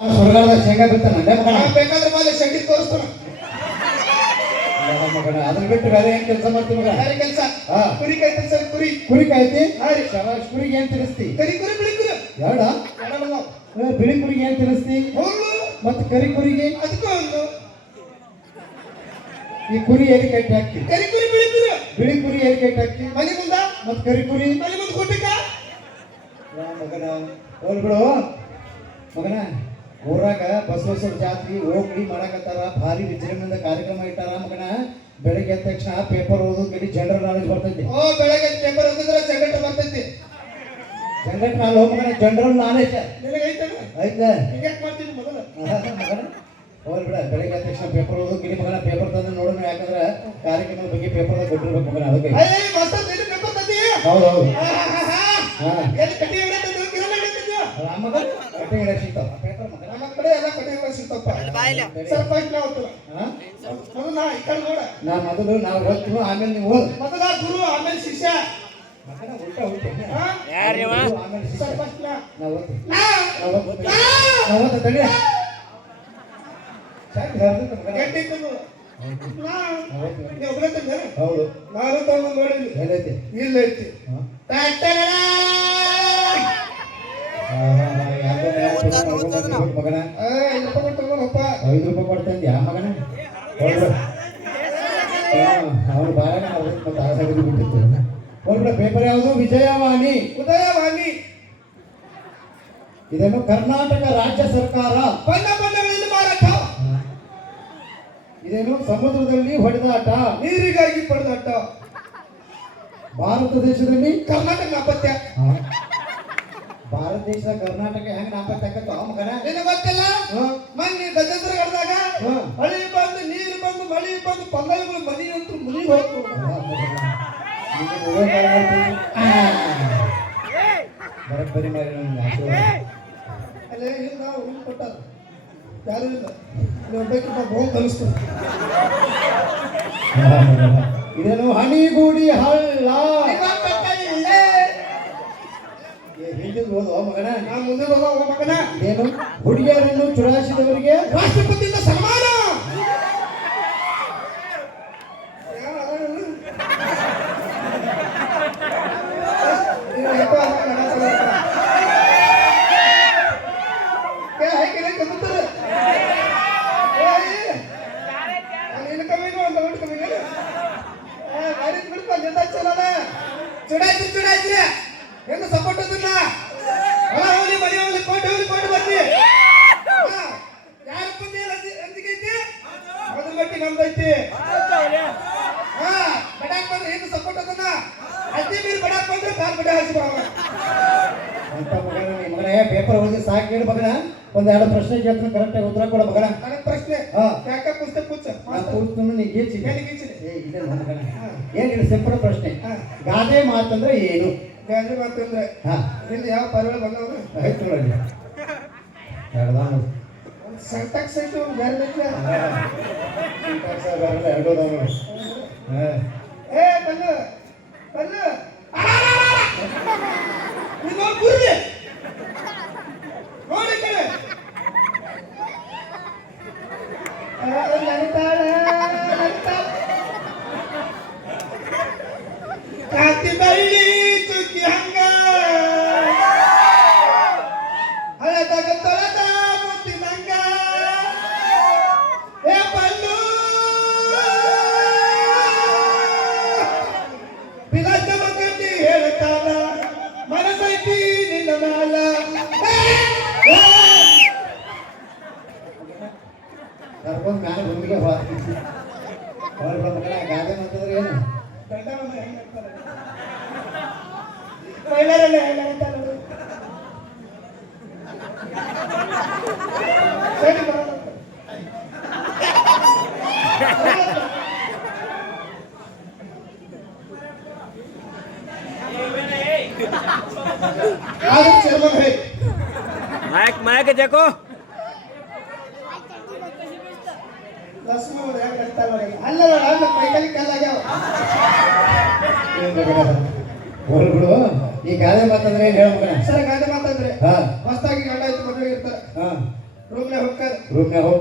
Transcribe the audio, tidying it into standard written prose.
ಸುರಗಾಲದ ಶೇಂಗಾ ಬಿತ್ತಾನ ಮಗನ ಬೇಕಾದ್ರೆ ಬಾಲೆ ಶೆಡ್ಡಿ ತೋರಿಸ್ತಾನ ಮಗನ ಅದನ್ನ ಬಿಟ್ಟು ಬೇರೆ ಏನ್ ಕೆಲಸ ಮಾಡ್ತಿ ಮಗ? ಬೇರೆ ಕೆಲಸ ಕುರಿ ಕಾಯ್ತಿ ಸರ್ ಕುರಿ ಕುರಿ ಕಾಯ್ತಿ ಹಾರಿ ಶಬಾಷ್. ಕುರಿಗೆ ಏನ್ ತಿನ್ನಿಸ್ತಿ? ಕರಿ ಕುರಿ ಬಿಳಿ ಕುರಿ ಎರಡ ಬಿಳಿ ಕುರಿಗೆ ಏನ್ ತಿನ್ನಿಸ್ತಿ? ಹೋಗ್ಲು ಮತ್ತೆ ಕರಿ ಕುರಿಗೆ ಅದಕ್ಕೂ ಒಂದು ಈ ಕುರಿ ಎಲ್ಲಿ ಕಟ್ಟಿ ಹಾಕ್ತಿ? ಕರಿ ಕುರಿ ಬಿಳಿ ಕುರಿ ಬಿಳಿ ಕುರಿ ಎಲ್ಲಿ ಕಟ್ಟಿ ಹಾಕ್ತಿ? ಮನೆ ಮುಂದ ಮತ್ತೆ ಕರಿ ಕುರಿ ಮನೆ ಮುಂದೆ ಕೊಟ್ಟಿಕ ಮಗನ ಹೋಲ್ಬಿಡು ಮಗನ. ಊರಾಗ ಬಸವೇಶ್ವರ ಜಾತ್ರೆ ಹೋಗ್ಲಿ ಮಾಡಕತ್ತಾರ, ಭಾರಿ ವಿಜೃಂಭಣೆಯಿಂದ ಕಾರ್ಯಕ್ರಮ ಇಟ್ಟಾರ ಮಗನ. ಬೆಳಿಗ್ಗೆ ಎದ್ದ ತಕ್ಷಣ ಪೇಪರ್ ಓದೋದು ಕಡಿ ಜನರಲ್ ನಾಲೆಜ್ ಬರ್ತೈತಿ. ಬೆಳಗ್ಗೆ ಪೇಪರ್ ಓದಿದ್ರೆ ಜಗಟ್ಟು ಬರ್ತೈತಿ. ಜನರಲ್ ನಾಲೆಜ್ ಮಗನ, ಜನರಲ್ ನಾಲೆಜ್ ನಿನಗೆ ಐತಲ್ಲ ಐತ. ಹಿಂಗ್ಯಾಕ್ ಮಾಡ್ತೀನಿ ಮೊದಲು ಮಗನ ಹೋಲ್ ಬಿಡ. ಬೆಳಿಗ್ಗೆ ಎದ್ದ ತಕ್ಷಣ ಪೇಪರ್ ಓದೋದು ಗಿಡಿ ಮಗನ. ಪೇಪರ್ ತಂದು ನೋಡೋಣ, ಯಾಕಂದ್ರೆ ಕಾರ್ಯಕ್ರಮದ ಬಗ್ಗೆ ಪೇಪರ್ ಕೊಟ್ಟಿರ್ಬೇಕು ಮಗನ. ಅದಕ್ಕೆ ಪೇಪರ್ ತಂದಿ ಹೌದು ಹೌದು. ಎಲ್ಲಿ ಕಟ್ಟಿ ಹಿಡಿತದ್ದು ಕಿರಣ ಹಿಡಿತದ್ದು ಮಗ ಕಟ್ಟೆ ಗಿಡ ಸಿಗ್ತಾವ ಪೇಪರ್ ಮಗನ. ನಮ್ಮ ಕಡೆ ಎಲ್ಲ ಕಟ್ಟಿ ಹಿಡಿದ ಸಿಗ್ತಪ್ಪ. ಸ್ವಲ್ಪ ನಾವು ಹೋಗ್ತಲ್ಲ ಮೊದಲು ನಾ ಈ ಕಡೆ ನೋಡ. ನಾ ಮೊದಲು ನಾವು ಓದ್ತೀವಿ, ಆಮೇಲೆ ನೀವು ಓದ್. ಮೊದಲ ಗುರು ಆಮೇಲೆ ಶಿಷ್ಯ. ಮಗನ ಉಲ್ಟಾ ಉಲ್ಟಾ ಆಮೇಲೆ ಶಿಷ್ಯ. ಸ್ವಲ್ಪ ನಾವು ಓದ್ತೀವಿ. ನಾವು ಓದ್ತಾ ತಡಿ ಸಾಕು ಹರ್ದಿತ್ತು ಮಗನ. ಗಟ್ಟಿ ತಂದು ನೀ ಒಬ್ಬರೇ ತಂದೆ? ಹೌದು. ನಾನು ತಂದು ನೋಡಿದ್ವಿ. ಎಲ್ಲೈತಿ? ಇಲ್ಲ ಐತಿ. ಮಗನ 5 ರೂಪಾಯಿ ತಗೋಪ್ಪ. 5 ರೂಪಾಯಿ ಕೊಡ್ತಂದ್ಯಾ ಮಗನ? ಅವನು ಬಾರ ಮತ್ತೆ ಆಸಕ್ತಿ ಬಿಟ್ಟಿತ್ತು. ಹೋಗ್ಬಿಡ. ಪೇಪರ್ ಯಾವುದು? ವಿಜಯವಾಣಿ. ಉದಯವಾಣಿ. ಇದನ್ನು ಕರ್ನಾಟಕ ರಾಜ್ಯ ಸರ್ಕಾರ. ಬಣ್ಣ ಬಣ್ಣಗಳಲ್ಲಿ ಮಾರಾಟ. ಇದೇನು? ಸಮುದ್ರದಲ್ಲಿ ಹೊಡೆದಾಟ, ನೀರಿಗಾಗಿ ಪಡೆದಾಟ. ಭಾರತ ದೇಶದಲ್ಲಿ ಕರ್ನಾಟಕ ನಾಪತ್ಯ. ಭಾರತ ದೇಶ ಕರ್ನಾಟಕ ಹೆಂಗ್ ನಾಪತ್ತಕ್ಕತ್ತ ಮಗನ? ನಿನಗೆ ಗೊತ್ತಿಲ್ಲ? ಮೊನ್ನೆ ಗಜೇಂದ್ರ ಗಡದಾಗ ಮಳೆ ಬಂದು ನೀರು ಬಂದು ಮಳೆ ಬಂದು ಪಲ್ಲವಿಗಳು ಮನಿ ಅಂತೂ ಮುನಿ ಹೋಗ್ತು. ಬರಬ್ಬರಿ ಮಾಡಿ ಅಲ್ಲೇ ಇಲ್ಲ ರೂಮ್ ಕೊಟ್ಟಾರ, ಯಾರು ಇಲ್ಲ. ನೀವು ಬೇಕಿಪ್ಪ ಬೋಲ್ ಕಲಿಸ್ತಾರೆ. ಇದೇನು? ಹನಿಗೂಡಿ ಹಳ್ಳ. ಓದು ಮಗನ. ನಾ ಮುಂದೆ ಹೋಗೋ ಮಗನ. ಏನು? ಹುಡುಗಿಯರನ್ನು ಚುಡಾಯಿಸಿದವರಿಗೆ ರಾಷ್ಟ್ರಪತಿಯಿಂದ ಸನ್ಮಾನ. ಚುಡಾಯ್ತು ಚುಡಾಯ್ತು ಎಂದು ಸಪೋರ್ಟ್ ಅದನ್ನ ಹೊಲ ಹೋಗಿ ಮನೆ ಹೋಗಿ ಕೊಟ್ಟು ಬರ್ತಿ. ಯಾರ ಪಂದ್ಯ ಅಂಜಿಕೆ ಐತಿ ಅದ್ರ ಮಟ್ಟಿ ನಮ್ದೈತಿ. ಬಡಾಕ್ ಬಂದ್ರೆ ಏನು ಸಪೋರ್ಟ್ ಅದನ್ನ ಅತಿ ಮೀರಿ ಬಡಾಕ್ ಬಂದ್ರೆ ಕಾಲ್ ಬಡ ಹಾಸಿ ಬಾ ಅಂತ ಮಗನ. ಮಗನ ಪೇಪರ್ ಓದಿ ಸಾಕು ಹೇಳಿ ಮಗನ. ಒಂದೆರಡು ಪ್ರಶ್ನೆ ಕೇಳ್ತಾನೆ, ಕರೆಕ್ಟ್ ಆಗಿ ಉತ್ತರ ಕೊಡ ಮಗನ. ನನಗೆ ಪ್ರಶ್ನೆ ಯಾಕ ಪುಸ್ತಕ ಪುಚ್ಚ ನೀ ಗೀಚಿದೆ. ಏನಿಗೆ ಮಗನ ಏನಿಲ್ಲ, ಸಿಂಪಲ್ ಪ್ರಶ್ನೆ. ಗಾದೆ ಮಾತಂದ್ರೆ ಏನು? ಗಾದೆ ಮಾತಂದ್ರೆ ಇಲ್ಲಿ ಯಾವ ಪರವಾಳ ಬಂದವರು ಆಯ್ತು ನೋಡಿ. ಸಂಟಾಕ್ಸ್ ಐತೆ ಬೇರೆ ಏ ಬಲ್ಲು ಬಲ್ಲು ಕುರ್ಲಿ ನೋಡಿ ಕಡೆ ಕಾತಿ ಬಳ್ಳಿ ಚುಕ್ಕಿ ಹಂಗ ಹಳದಾಗ ತೊಳೆದ ಮುತ್ತಿನಂಗ. ಏ ಬಲ್ಲು ಬಿಲಾಸ ಮಕ್ಕಂಡಿ ಹೇಳ್ತಾನ ಮನಸೈತಿ ನಿನ್ನ ಮ್ಯಾಲ. ಕರ್ಕೊಂಡ್ ಮ್ಯಾಲ ಭೂಮಿಗೆ ಮಗನ. ಗಾದೆ ಮಾತಂದ್ರೆ ಏನು? ಮಹಿಳೆಯರಲ್ಲ ಹೇಳ್ತಾನ माइक देखो ಅಲ್ಲ ಕೈಕಲಿ ಕಲ್ಲಾಗ್ಯಾವ. ಬಿಡು. ಈ ಗಾದೆ ಮಾತಂದ್ರೆ ಏನ್ ಹೇಳ ಮಗನ? ಸರ್ ಗಾದೆ ಮಾತಂದ್ರೆ ಹೊಸದಾಗಿ ಗಂಡ ಆಯ್ತು ಮದುವೆ ಇರ್ತಾರೆ. ರೂಮ್ನಾಗ ಹೋಗ್ತಾರ ರೂಮ್ನಾಗ ಹೋಗಿ